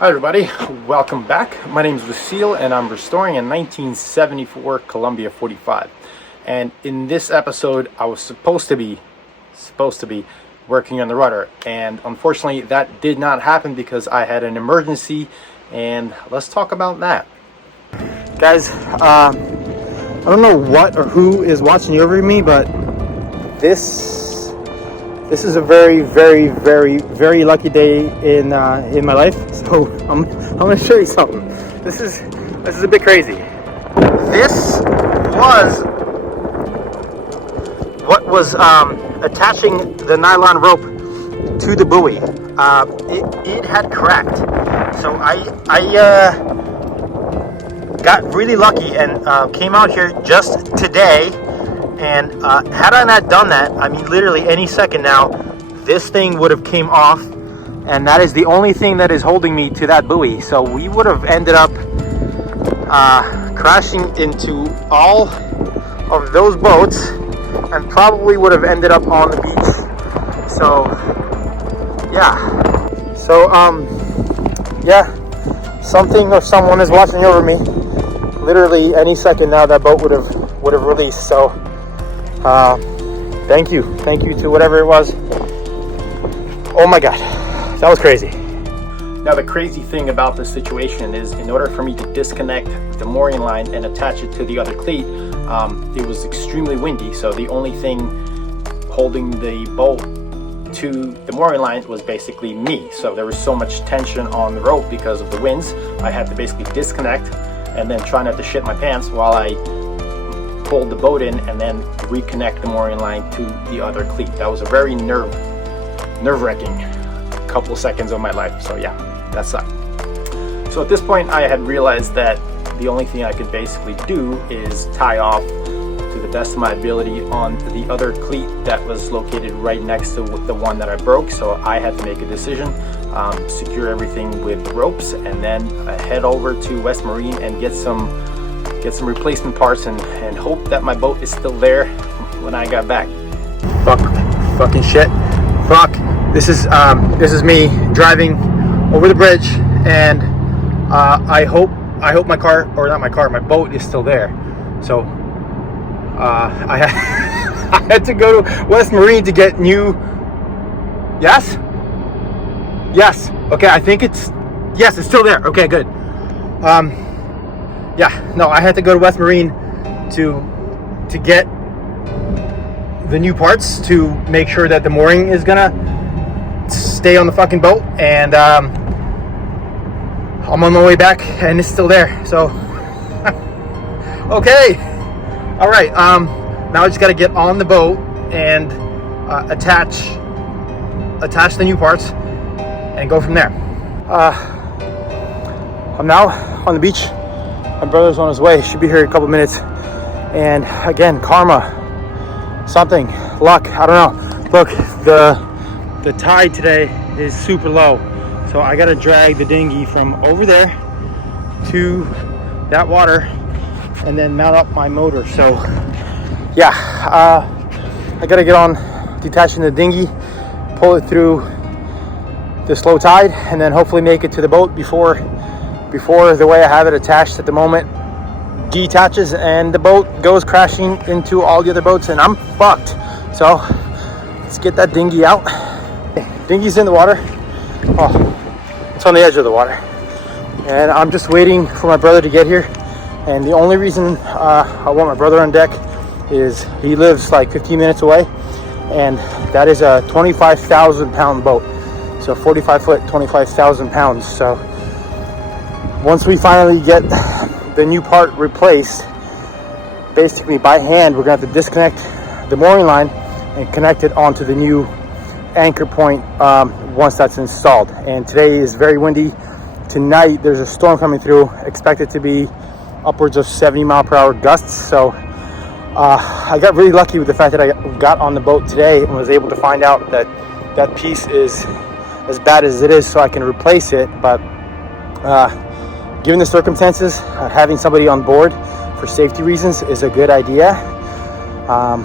Hi everybody, welcome back. My name is Vasil and I'm restoring a 1974 Columbia 45. And in this episode, I was supposed to be working on the rudder, and unfortunately that did not happen because I had an emergency, and let's talk about that. Guys, I don't know what or who is watching over me, but this is a very, very, very, very lucky day in my life. So I'm gonna show you something. This is a bit crazy. This was what was attaching the nylon rope to the buoy. It had cracked, so I got really lucky and came out here just today. And had I not done that, I mean, literally any second now, this thing would have came off, and that is the only thing that is holding me to that buoy. So we would have ended up crashing into all of those boats, and probably would have ended up on the beach. So yeah. So yeah, something or someone is watching over me. Literally any second now, that boat would have released. So. Thank you to whatever it was. Oh my god, that was crazy. Now the crazy thing about this situation is, in order for me to disconnect the mooring line and attach it to the other cleat, it was extremely windy, so the only thing holding the boat to the mooring line was basically me. So there was so much tension on the rope because of the winds. I had to basically disconnect and then try not to shit my pants while I pulled the boat in and then reconnect the mooring line to the other cleat. That was a very nerve-wracking couple seconds of my life. So yeah, that sucked. So at this point I had realized that the only thing I could basically do is tie off to the best of my ability on the other cleat that was located right next to the one that I broke. So I had to make a decision, secure everything with the ropes, and then head over to West Marine and get some replacement parts and hope that my boat is still there when I got back. Fucking shit. Fuck. This is me driving over the bridge, and I hope my boat is still there. So I had to go to West Marine to get new. Yes. Okay, I think it's still there. Okay, good. Yeah, no, I had to go to West Marine to get the new parts to make sure that the mooring is gonna stay on the fucking boat, and I'm on my way back and it's still there. So okay, all right, now I just got to get on the boat and attach the new parts and go from there. I'm now on the beach. My brother's on his way, should be here in a couple minutes. And again, karma, something, luck, I don't know. Look, the tide today is super low, so I gotta drag the dinghy from over there to that water and then mount up my motor. So yeah, I gotta get on detaching the dinghy, pull it through the slow tide, and then hopefully make it to the boat before the way I have it attached at the moment detaches and the boat goes crashing into all the other boats and I'm fucked. So let's get that dinghy out. Dinghy's in the water. Oh, it's on the edge of the water, and I'm just waiting for my brother to get here. And the only reason I want my brother on deck is he lives like 15 minutes away, and that is a 25,000 pound boat. So 45 foot, 25,000 pounds. So once we finally get the new part replaced, basically by hand, we're going to have to disconnect the mooring line and connect it onto the new anchor point once that's installed. And today is very windy. Tonight there's a storm coming through, expected to be upwards of 70 mile per hour gusts. So I got really lucky with the fact that I got on the boat today and was able to find out that that piece is as bad as it is, so I can replace it. But given the circumstances, having somebody on board for safety reasons is a good idea. I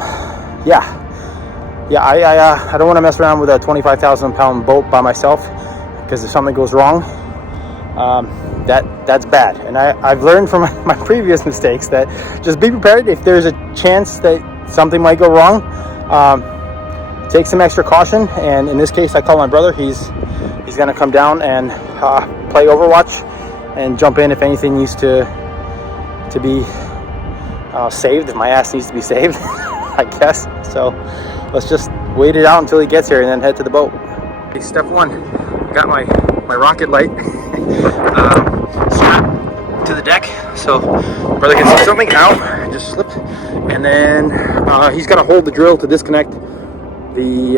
don't want to mess around with a 25,000 pound boat by myself, because if something goes wrong, that's bad. And I've learned from my previous mistakes that just be prepared. If there's a chance that something might go wrong, take some extra caution. And in this case, I call my brother. He's gonna come down and play Overwatch and jump in if anything needs to be saved, if my ass needs to be saved. I guess. So let's just wait it out until he gets here and then head to the boat. Okay, step one, got my rocket light strapped to the deck so brother can see something. Ow, I just slipped. And then he's got to hold the drill to disconnect the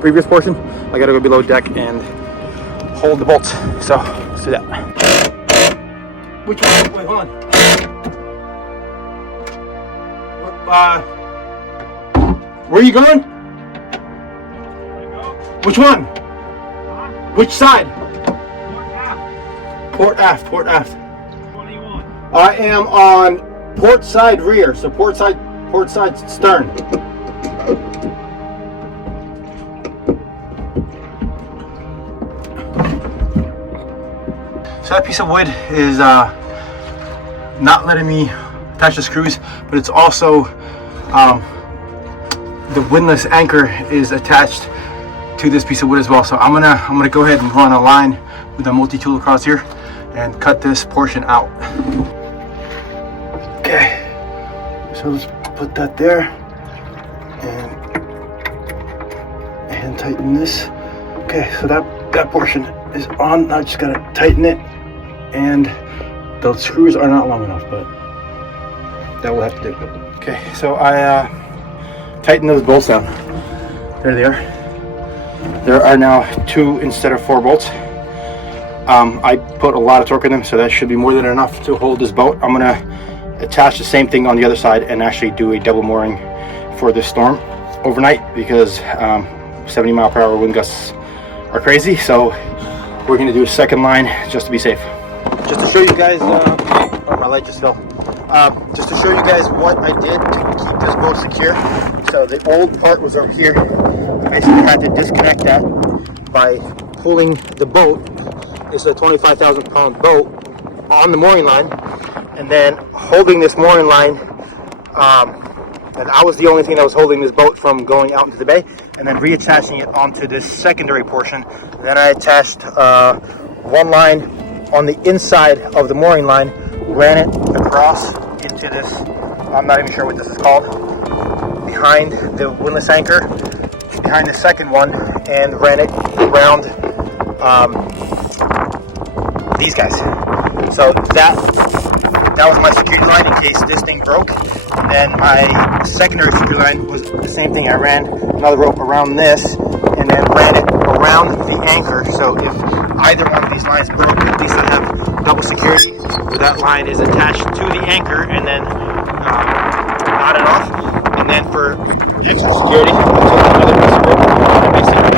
previous portion. I got to go below deck and hold the bolts. So let's do that. Which one? Wait, hold on. Where are you going? Which one? Which side? Port aft. Port aft. What do you want? I am on port side rear, so port side stern. So that piece of wood is not letting me attach the screws, but it's also the windlass anchor is attached to this piece of wood as well. So I'm gonna go ahead and run a line with a multi-tool across here and cut this portion out. Okay, so let's put that there and tighten this. Okay, so that portion is on. I just gotta tighten it, and the screws are not long enough, but that will have to do. Okay, so I tighten those bolts down. There they are. There are now 2 instead of 4 bolts. I put a lot of torque in them, so that should be more than enough to hold this boat. I'm gonna attach the same thing on the other side and actually do a double mooring for this storm overnight, because 70-mile-per-hour wind gusts are crazy. So we're gonna do a second line just to be safe. Just to show you guys, oh, my light just fell. Just to show you guys what I did to keep this boat secure. So the old part was over here. I basically had to disconnect that by pulling the boat. It's a 25,000-pound boat on the mooring line, and then holding this mooring line. And I was the only thing that was holding this boat from going out into the bay, and then reattaching it onto this secondary portion. Then I attached one line on the inside of the mooring line, ran it across into this, I'm not even sure what this is called, behind the windlass anchor, behind the second one, and ran it around these guys. So that was my security line in case this thing broke. And then my secondary security line was the same thing. I ran another rope around this and then ran it around the anchor. So if either one of these lines broke, at least I have double security where that line is attached to the anchor and then knotted off. And then for extra security, I took another piece of rope and basically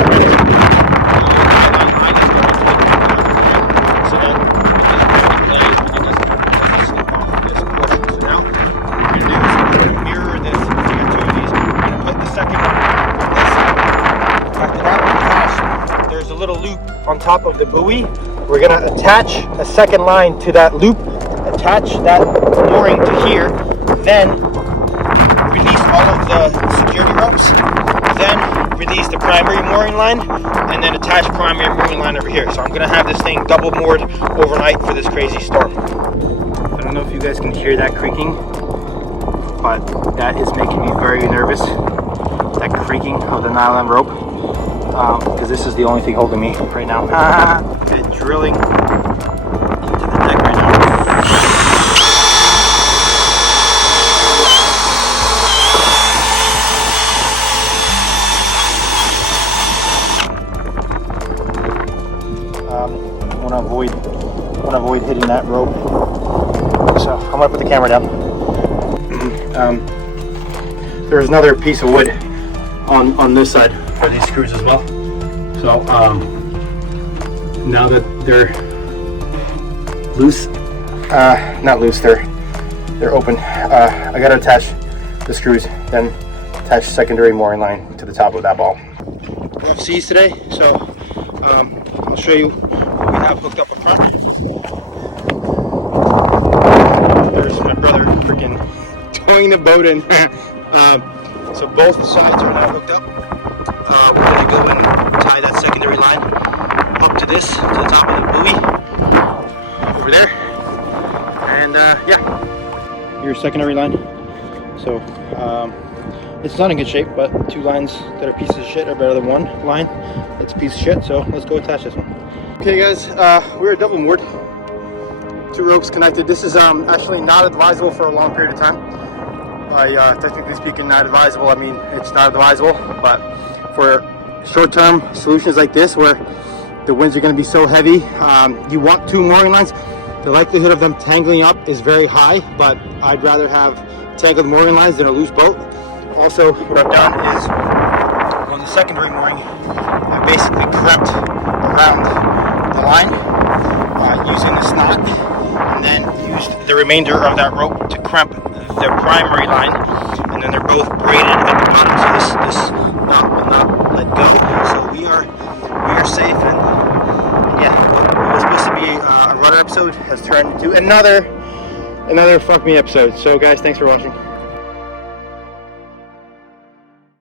on top of the buoy. We're going to attach a second line to that loop, attach that mooring to here, then release all of the security ropes, then release the primary mooring line, and then attach primary mooring line over here. So I'm going to have this thing double moored overnight for this crazy storm. I don't know if you guys can hear that creaking, but that is making me very nervous, that creaking of the nylon rope. Because this is the only thing holding me right now. Okay, drilling into the deck right now. I want to avoid hitting that rope. So I'm gonna put the camera down. There's another piece of wood on this side for these screws as well. So now that they're loose, not loose, they're open, I gotta attach the screws, then attach secondary mooring line to the top of that ball. Rough seas today, so I'll show you what we have hooked up up front. There's my brother freaking towing the boat in. So both sides are now hooked up. We're going to go and tie that secondary line up to this, to the top of the buoy over there. And yeah, your secondary line. So it's not in good shape, but two lines that are pieces of shit are better than one line that's a piece of shit. So let's go attach this one. Okay guys, we're double moored. Two ropes connected. This is actually not advisable for a long period of time. By technically speaking, not advisable, I mean it's not advisable, but for short-term solutions like this where the winds are going to be so heavy, you want two mooring lines. The likelihood of them tangling up is very high, but I'd rather have tangled mooring lines than a loose boat. Also, what I've done is on the secondary mooring, I basically crept around the line using the snot, and then used the remainder of that rope to crimp the primary line, and then they're both braided at the bottom, so this knot will not let go. So we are safe, and yeah, what was supposed to be a runner episode has turned into another fuck me episode. So guys, thanks for watching.